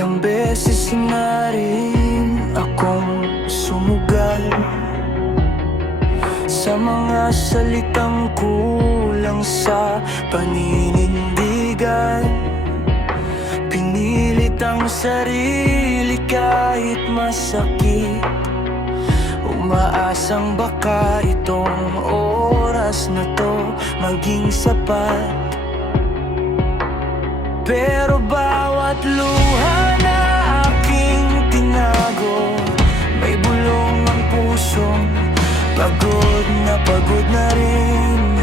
Ilang beses na rin akong sumugal sa mga salitang kulang sa paninindigan. Pinilit ang sarili kahit masakit, umaasang baka itong oras na to maging sapat. Pero bawat luha na aking tinago, may bulong ang pusong pagod na rin.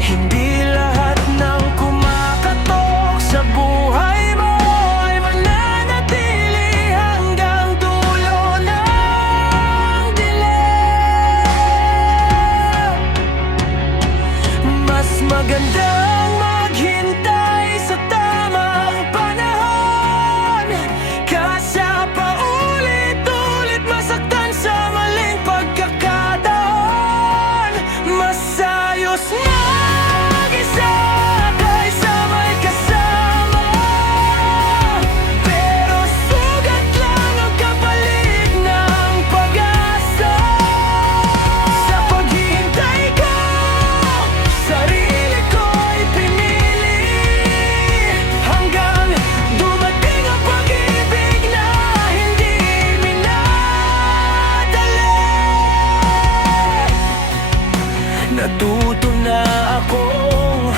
Hindi lahat ng kumakatok sa buhay mo ay mananatili hanggang dulo ng dilim. Mas magandang maghintay sa tamang panahon kaysa paulit-ulit masaktan sa maling pagkakataon. Mas ayos mag-isa kaysa may kasama, pero sugat lang ang kapalit ng pag-asa. Sa paghihintay ko, sarili ko'y pinili hanggang dumating ang pag-ibig na hindi minadali. Natuto na akong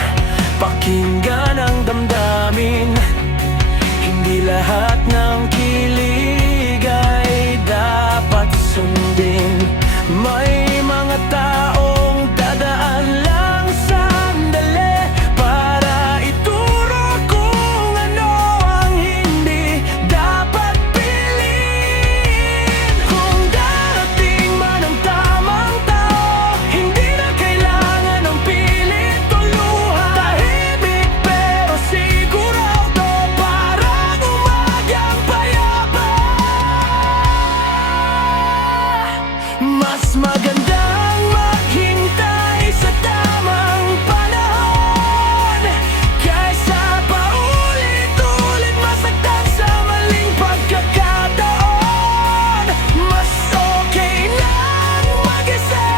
pakinggan ang damdamin. Hindi lahat ng kilig ay dapat sundin. May mga taong dadaan lang sandali para ituro kung ano ang hindi dapat piliin. Kung darating man ang tamang tao, hindi na kailangan ng pilit o luha. Tahimik pero sigurado, parang umagang payapa. Mas magandang maghintay sa tamang panahon kaysa paulit-ulit masaktan sa maling pagkakataon. Mas okay lang mag-isa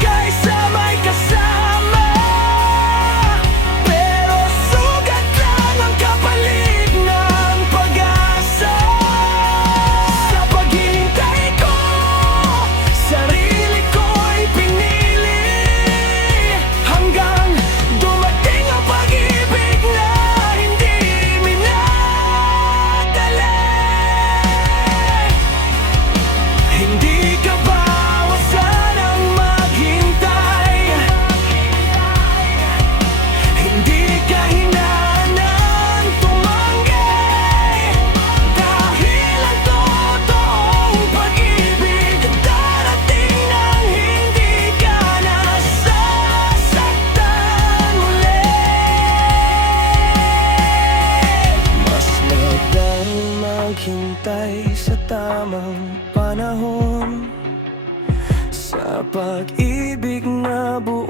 kaysa may kasama, pero sugat lang ang kapalit ng pag-asa. Sa paghihintay ko, sarili ko'y pinili hanggang dumating ang pag-ibig na hindi minadali. Hindi ka bawasan ang maghintay, hindi ka hinaanan tumanggi, dahil ang totoong pag-ibig darating nang hindi ka nasasaktan ulit. Mas magandang maghintay sa tamang panahon sa pag-ibig na buo